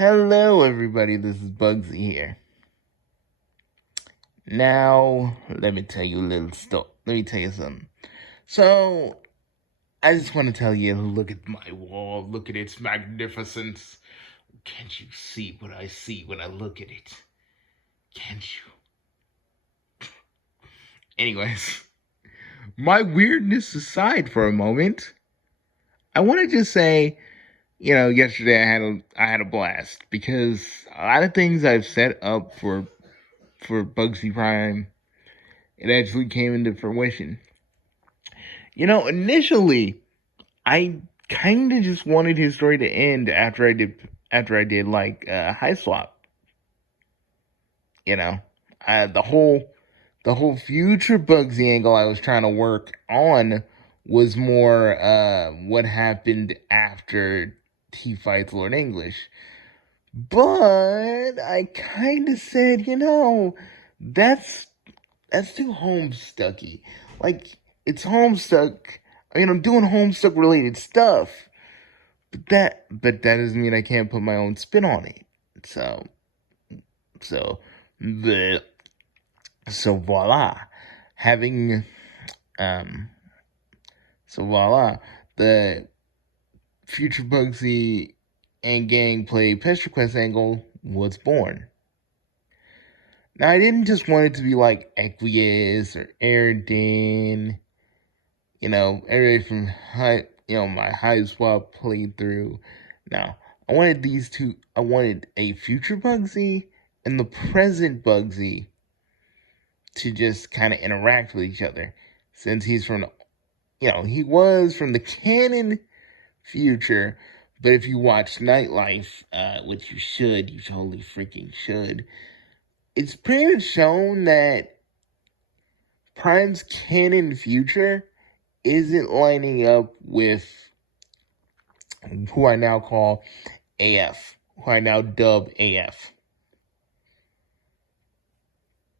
Hello, everybody. This is Bugsy here. Now, let me tell you a little story. Let me tell you something. So, I just want to tell you, look at my wall. Look at its magnificence. Can't you see what I see when I look at it? Can't you? Anyways, my weirdness aside for a moment, I want to just say, yesterday I had a blast because a lot of things I've set up for Bugsy Prime, it actually came into fruition. Initially, I kind of just wanted his story to end after I did like High Swap. You know, the whole future Bugsy angle I was trying to work on was more what happened after he fights Lord English. But I kind of said, that's too homestucky. Like, it's homestuck. I mean, I'm doing homestuck related stuff, but that doesn't mean I can't put my own spin on it. So the so voila, having so voila, the future Bugsy and gang play Pester Quest angle was born. Now, I didn't just want it to be like Equius or Aridin, everybody from my High Swap playthrough. Now, I wanted a future Bugsy and the present Bugsy to just kind of interact with each other. Since he was from the canon future, but if you watch Nightlife, which you totally freaking should, it's pretty much shown that Prime's canon future isn't lining up with who I now call AF, who I now dub AF.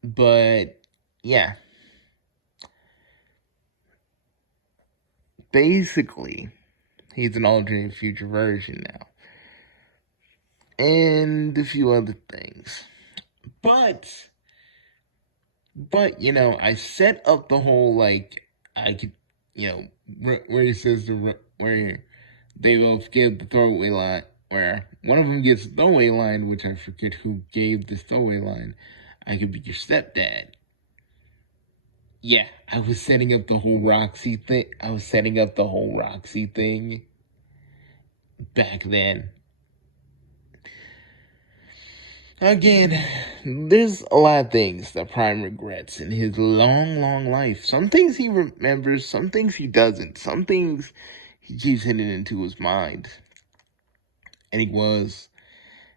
But, yeah. Basically, he's an alternate future version now. And a few other things. But, I set up the whole, I could, where he says, where they both give the throwaway line, where one of them gets the throwaway line, which I forget who gave this throwaway line. I could be your stepdad. Yeah, I was setting up the whole Roxy thing. Back then. Again, there's a lot of things that Prime regrets in his long, long life. Some things he remembers, some things he doesn't. Some things he keeps hidden into his mind. And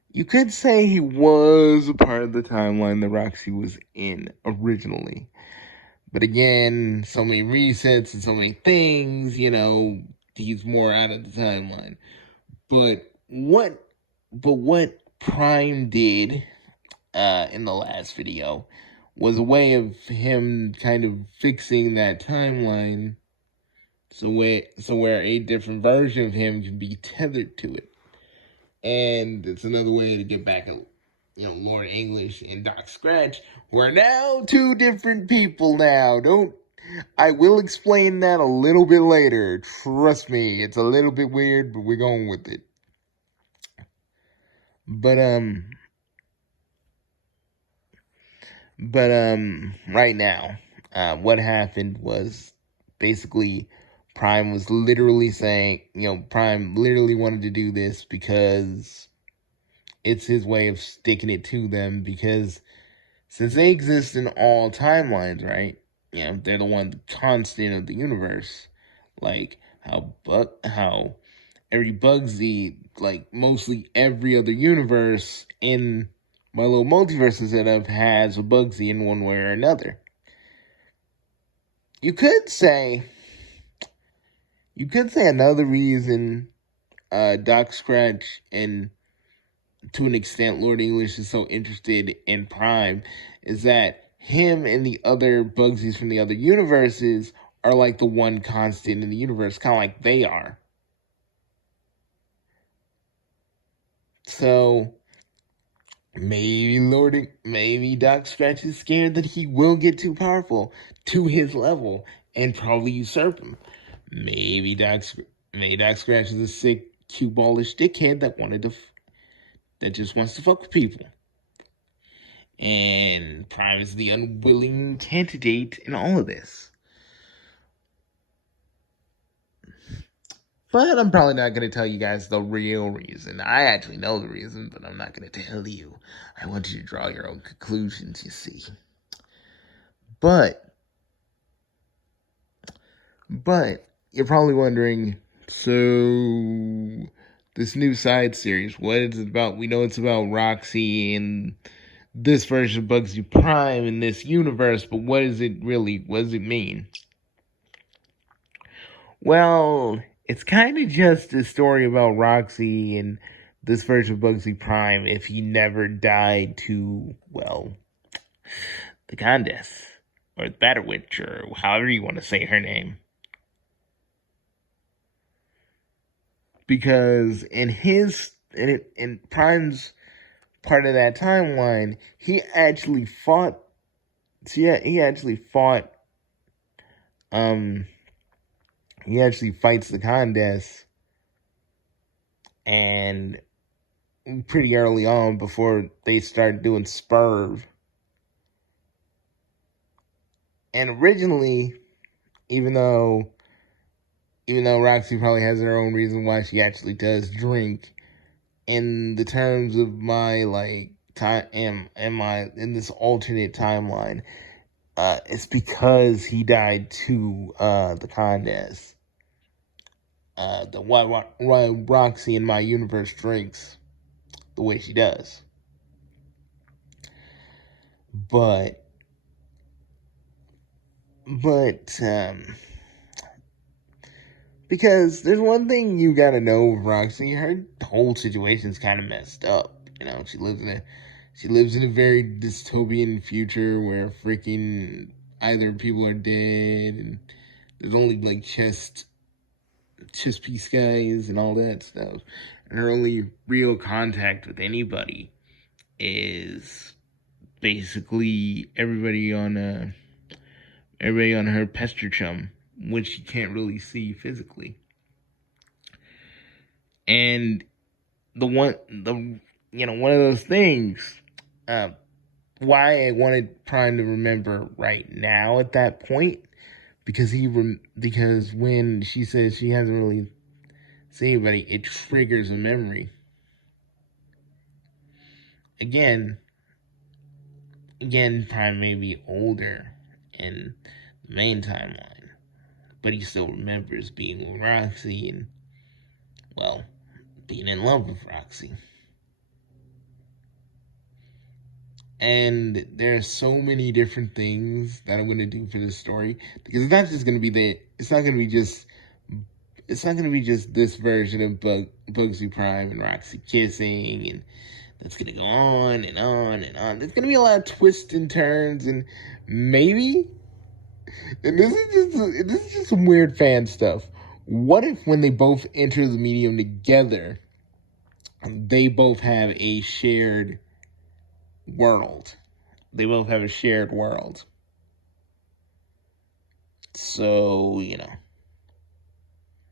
you could say he was a part of the timeline that Roxy was in originally. But again, so many resets and so many things, he's more out of the timeline. But what Prime did in the last video was a way of him kind of fixing that timeline so where a different version of him can be tethered to it. And it's another way to get back at, Lord English and Doc Scratch, who are now two different people now. I will explain that a little bit later. Trust me, it's a little bit weird, but we're going with it. But right now, what happened was basically Prime was literally saying, Prime literally wanted to do this because it's his way of sticking it to them, because since they exist in all timelines, right? They're the one constant of the universe. Like how every Bugsy, like mostly every other universe in my little multiverse setup has a Bugsy in one way or another. You could say another reason Doc Scratch and to an extent Lord English is so interested in Prime is that him and the other Bugsies from the other universes are like the one constant in the universe, kind of like they are. So maybe Doc Scratch is scared that he will get too powerful to his level and probably usurp him. Maybe Doc Scratch is a sick, cute, ballish dickhead that just wants to fuck with people. And Prime is the unwilling candidate in all of this. But I'm probably not going to tell you guys the real reason. I actually know the reason, but I'm not going to tell you. I want you to draw your own conclusions, you see. But you're probably wondering, so this new side series, what is it about? We know it's about Roxy and this version of Bugsy Prime in this universe, but what is it really? What does it mean? Well, it's kind of just a story about Roxy and this version of Bugsy Prime if he never died to, well, the Goddess, or the Battle Witch, or however you want to say her name. Because in Prime's part of that timeline, he actually fights the Goddess, and pretty early on before they start doing Spurv. And originally, even though Roxy probably has her own reason why she actually does drink, in the terms of my time in this alternate timeline, it's because he died to the Goddess. Why Roxy in my universe drinks the way she does. But because there's one thing you gotta know with Roxy, her whole situation's kind of messed up. You know, she lives in a very dystopian future where freaking either people are dead and there's only chess piece guys and all that stuff, and her only real contact with anybody is basically everybody on her pester chum, which she can't really see physically. And one of those things, why I wanted Prime to remember right now at that point, because when she says she hasn't really seen anybody, it triggers a memory. Again, Prime may be older in the main timeline, but he still remembers being with Roxy and, well, being in love with Roxy. And there are so many different things that I'm going to do for this story, because it's not going to be just this version of Bugsy Prime and Roxy kissing, and that's going to go on and on and on. There's going to be a lot of twists and turns, and maybe, and this is just some weird fan stuff. What if when they both enter the medium together, they both have a shared world? They both have a shared world. So,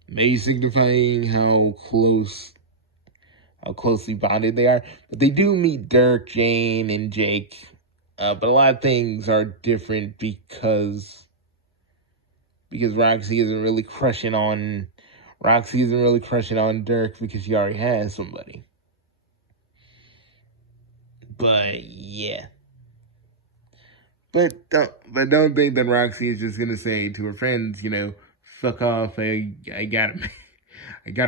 maybe signifying how closely bonded they are. But they do meet Dirk, Jane, and Jake. But a lot of things are different because Roxy isn't really crushing on Dirk because she already has somebody. But yeah. But don't think that Roxy is just gonna say to her friends, fuck off, I got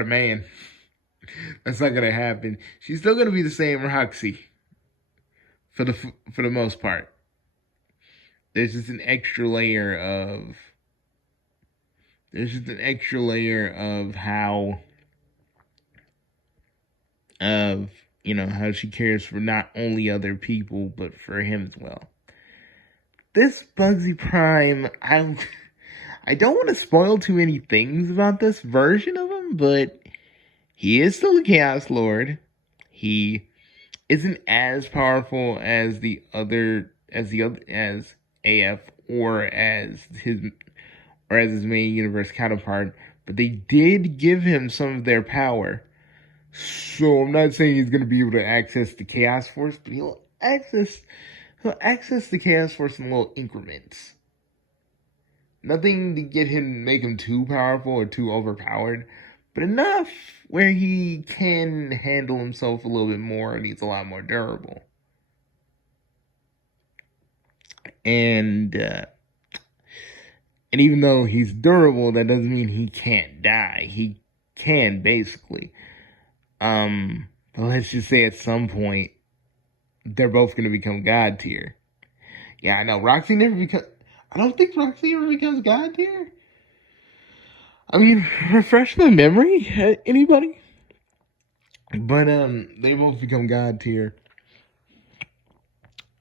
a man. That's not gonna happen. She's still gonna be the same Roxy for the most part. There's just an extra layer of how how she cares for not only other people but for him as well. This Bugsy Prime, I don't want to spoil too many things about this version of him, but he is still a Chaos Lord. he isn't as powerful as as AF or as his main universe counterpart, but they did give him some of their power. So I'm not saying he's gonna be able to access the Chaos Force, but he'll access the Chaos Force in little increments. Nothing to make him too powerful or too overpowered, but enough where he can handle himself a little bit more and he's a lot more durable. And even though he's durable, that doesn't mean he can't die. He can basically. But let's just say at some point they're both going to become god tier. Yeah, I know. I don't think Roxy ever becomes god tier. I mean, refresh my memory, anybody? But they both become god tier,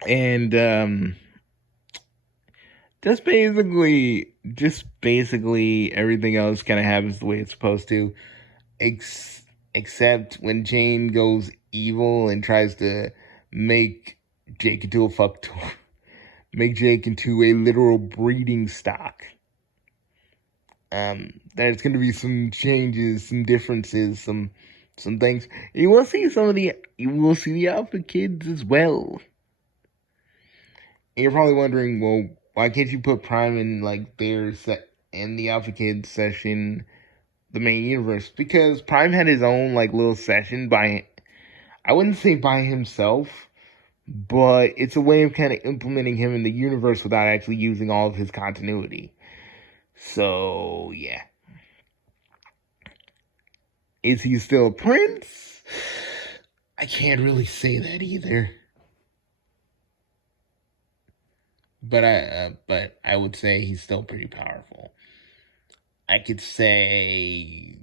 and just basically everything else kind of happens the way it's supposed to, except when Jane goes evil and tries to make Jake into a fuck toy, make Jake into a literal breeding stock. There's going to be some changes, some differences, some things. You will see the Alpha Kids as well. And you're probably wondering, well, why can't you put Prime in like in the Alpha Kids session, the main universe? Because Prime had his own like little session I wouldn't say by himself, but it's a way of kind of implementing him in the universe without actually using all of his continuity. So, yeah. Is he still a prince? I can't really say that either. But I would say he's still pretty powerful. I could say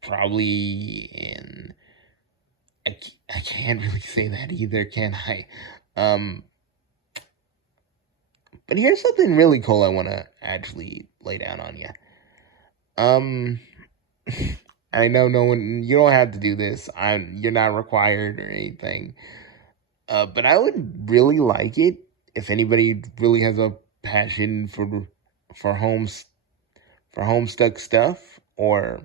probably in I can't really say that either, can I? But here's something really cool I want to actually lay down on you. I know you don't have to do this. You're not required or anything. But I would really like it if anybody really has a passion for Homestuck stuff, or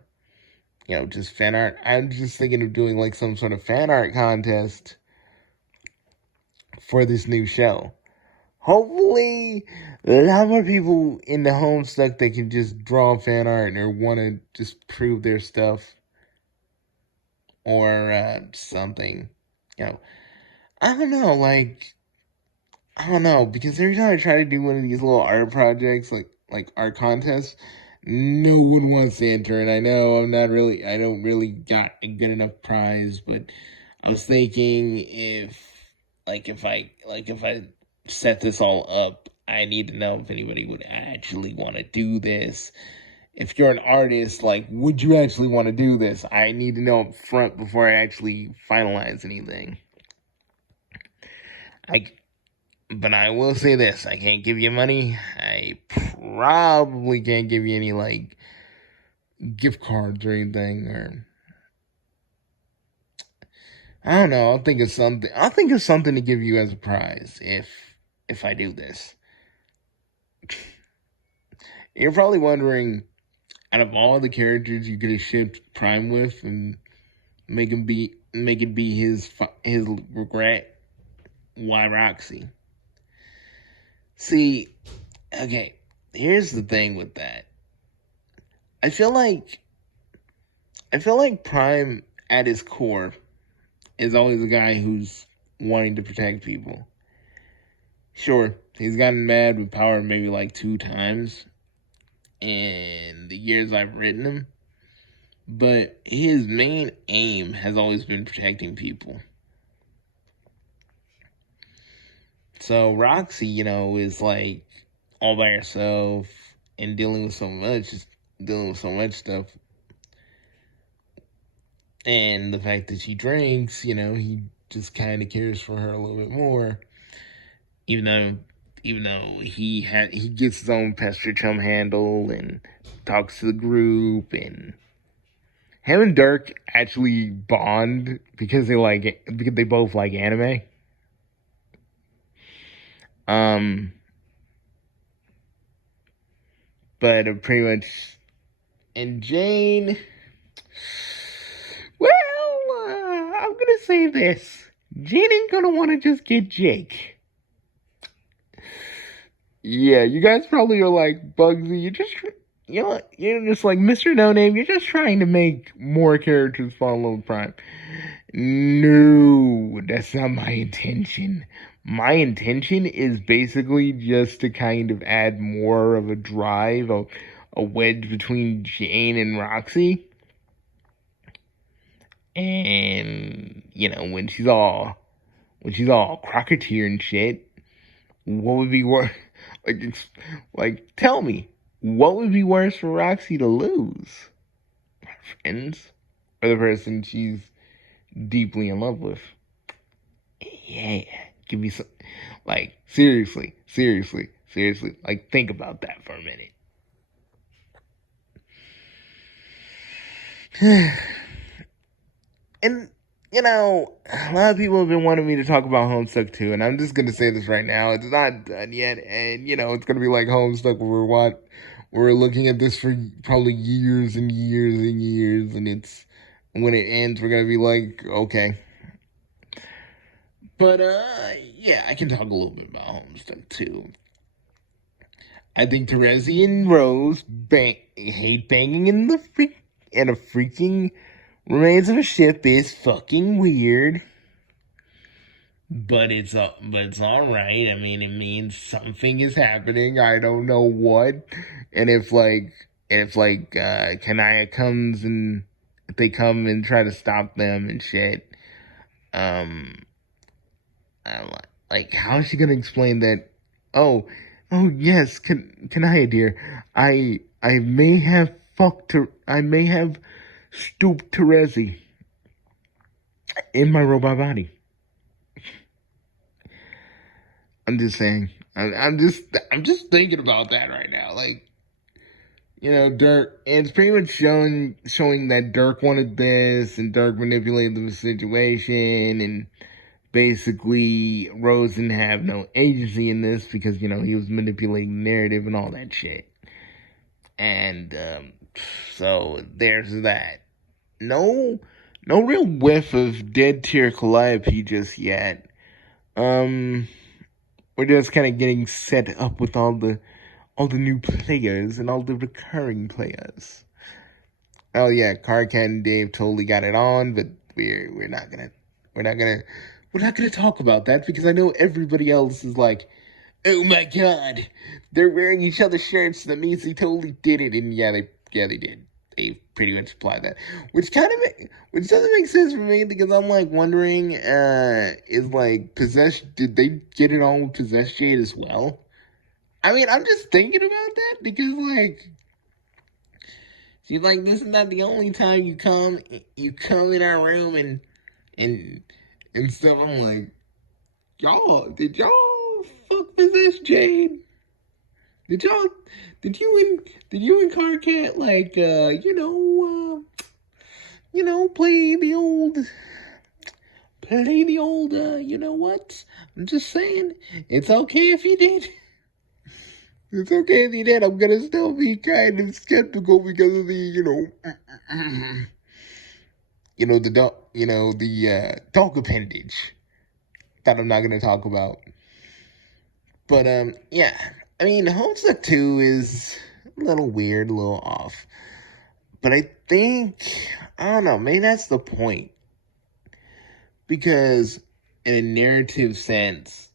just fan art. I'm just thinking of doing like some sort of fan art contest for this new show. Hopefully, a lot more people in the Homestuck that can just draw fan art or want to just prove their stuff or something. I don't know, because every time I try to do one of these little art projects, like art contests, no one wants to enter, and I know I don't really got a good enough prize, but I was thinking if I set this all up, I need to know if anybody would actually want to do this. If you're an artist, would you actually want to do this? I need to know up front before I actually finalize anything. But I will say this, I can't give you money. I probably can't give you any, gift cards or anything, or I don't know. I'll think of something to give you as a prize if I do this. You're probably wondering, out of all the characters you could have shipped Prime with and make it be his regret, why Roxy? See, okay, here's the thing with that. I feel like Prime at his core is always a guy who's wanting to protect people. Sure, he's gotten mad with power maybe 2 times in the years I've written him, but his main aim has always been protecting people. So Roxy, is all by herself and dealing with so much stuff. And the fact that she drinks, he just kind of cares for her a little bit more. Even though he gets his own pester chum handle and talks to the group and him and Dirk actually bond because they both like anime. Um, but pretty much, and Jane. Well, I'm gonna say this: Jane ain't gonna want to just get Jake. Yeah, you guys probably are like Bugsy. You're just like Mr. No Name. You're just trying to make more characters fall in love with Prime. No, that's not my intention. My intention is basically just to kind of add more of a drive, a wedge between Jane and Roxy. And when she's all crocketeer and shit, what would be worse? Tell me, what would be worse for Roxy to lose? Her friends, or the person she's deeply in love with? Yeah, give me some. Seriously. Like, think about that for a minute. And a lot of people have been wanting me to talk about Homestuck too, and I'm just gonna say this right now: it's not done yet, and it's gonna be like Homestuck, where we're looking at this for probably years and years and years, and it's when it ends, we're gonna be like, okay. But yeah, I can talk a little bit about Homestuck too. I think Terezi and Rose hate banging in a freaking remains of a ship is fucking weird. But it's all right. I mean, it means something is happening. I don't know what. And if Kanaya comes and if they come and try to stop them and shit, um, I'm like, how is she gonna explain that? Oh, oh yes, Kanaya dear, I may have I may have stooped Terezi in my robot body. I'm just saying. I'm just thinking about that right now. Like, Dirk. And it's pretty much showing that Dirk wanted this, and Dirk manipulated the situation, and basically Rose didn't have no agency in this because he was manipulating narrative and all that shit. And so there's that. No, no real whiff of dead tier Calliope just yet. Um. We're just kind of getting set up with all the new players and all the recurring players. Oh yeah, Carcat and Dave totally got it on, but we're not gonna we're not gonna we're not gonna talk about that because I know everybody else is like, oh my god, they're wearing each other's shirts. That means they totally did it, and they did. They pretty much applied that, which which doesn't make sense for me because I'm like wondering, is like did they get it on with Possessed Jade as well? I mean, I'm just thinking about that because like she's like, this is not the only time you come in our room and and stuff. I'm like, did y'all fuck Possessed Jade? Did y'all did you and Carcat like play the old you know what? I'm just saying, it's okay if you did. It's okay if you did. I'm gonna still be kind of skeptical because of the the dog the dog appendage that I'm not gonna talk about. But yeah. I mean, Homestuck 2 is a little weird, a little off. But I think, I don't know, maybe that's the point. Because in a narrative sense,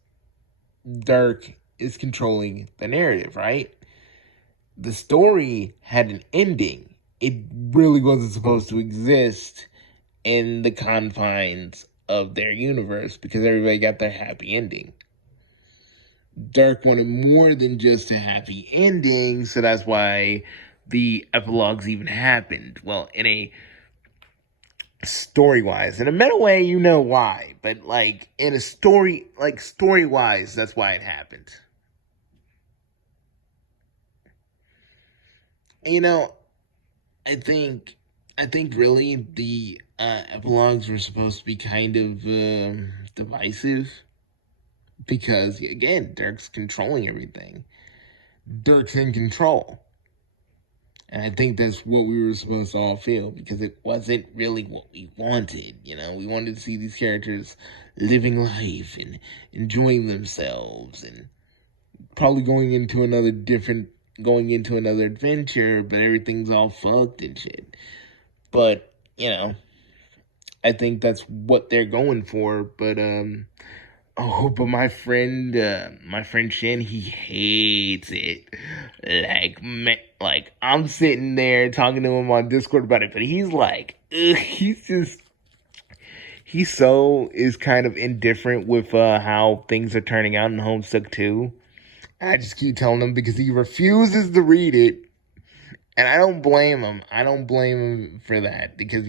Dirk is controlling the narrative, right? The story had an ending. It really wasn't supposed to exist in the confines of their universe because everybody got their happy ending. Dirk wanted more than just a happy ending, so that's why the epilogues even happened. Well, in a story-wise, in a meta way, you know why, but like in a story-wise, that's why it happened. And, I think I think really the epilogues were supposed to be kind of divisive because, again, Dirk's controlling everything. Dirk's in control. And I think that's what we were supposed to all feel because it wasn't really what we wanted. We wanted to see these characters living life and enjoying themselves and probably going into another adventure, but everything's all fucked and shit. But, I think that's what they're going for. But my friend Shin, he hates it. Like I'm sitting there talking to him on Discord about it, but he's like, ugh, he so is kind of indifferent with how things are turning out in Homestuck 2. I just keep telling him because he refuses to read it, and I don't blame him. I don't blame him for that because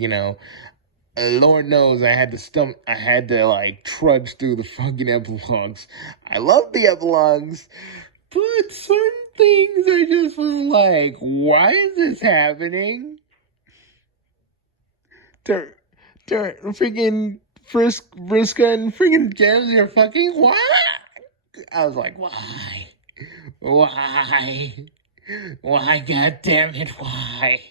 Lord knows I had to like trudge through the fucking epilogues. I love the epilogues, but certain things I just was like, why is this happening? Freaking Vriska and freaking Jazzy are fucking what? I was like, why? Why? Why, god damn it, why?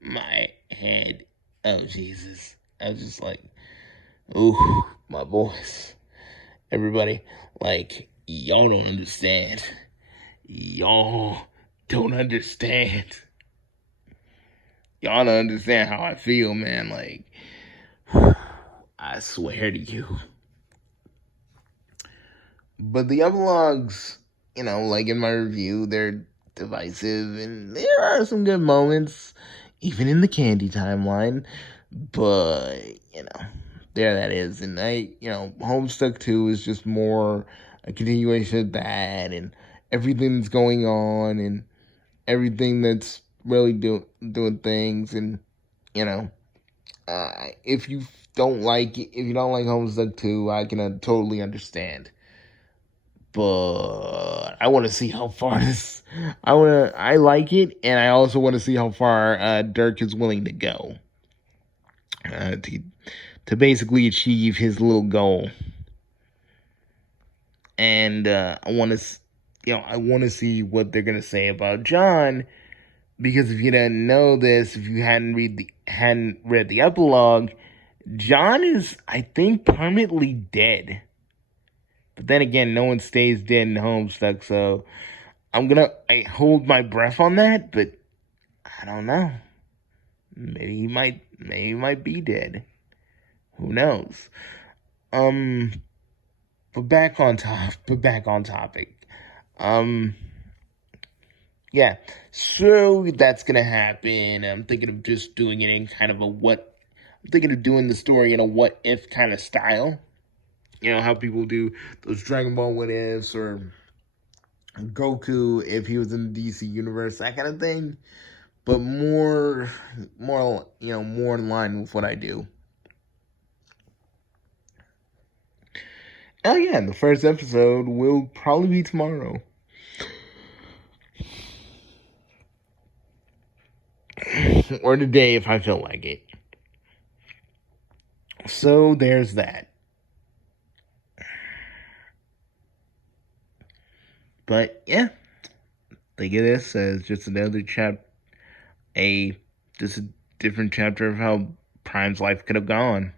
My head. Oh, Jesus. I was just like, ooh, my boys. Everybody, like, y'all don't understand. Y'all don't understand. Y'all don't understand how I feel, man. Like, I swear to you. But the epilogues, like in my review, they're divisive, and there are some good moments, even in the Candy timeline. But, there that is. And Homestuck 2 is just more a continuation of that, and everything that's going on, and everything that's really doing things, and, if you don't like it, if you don't like Homestuck 2, I can totally understand. But I want to see how far this. I like it, and I also want to see how far Dirk is willing to go to basically achieve his little goal. And I want to see what they're gonna say about John, because if you didn't know this, if you hadn't read the epilogue, John is, I think, permanently dead. But then again, no one stays dead in Homestuck, so I hold my breath on that, but I don't know. Maybe he might be dead. Who knows? But back on topic. Yeah. So that's gonna happen. I'm thinking of just doing it in kind of a what. I'm thinking of doing the story in a what if kind of style. How people do those Dragon Ball what ifs, or Goku if he was in the DC universe, that kind of thing. But more in line with what I do. Oh yeah, the first episode will probably be tomorrow. Or today if I feel like it. So there's that. But yeah, think of this as just another just a different chapter of how Prime's life could have gone.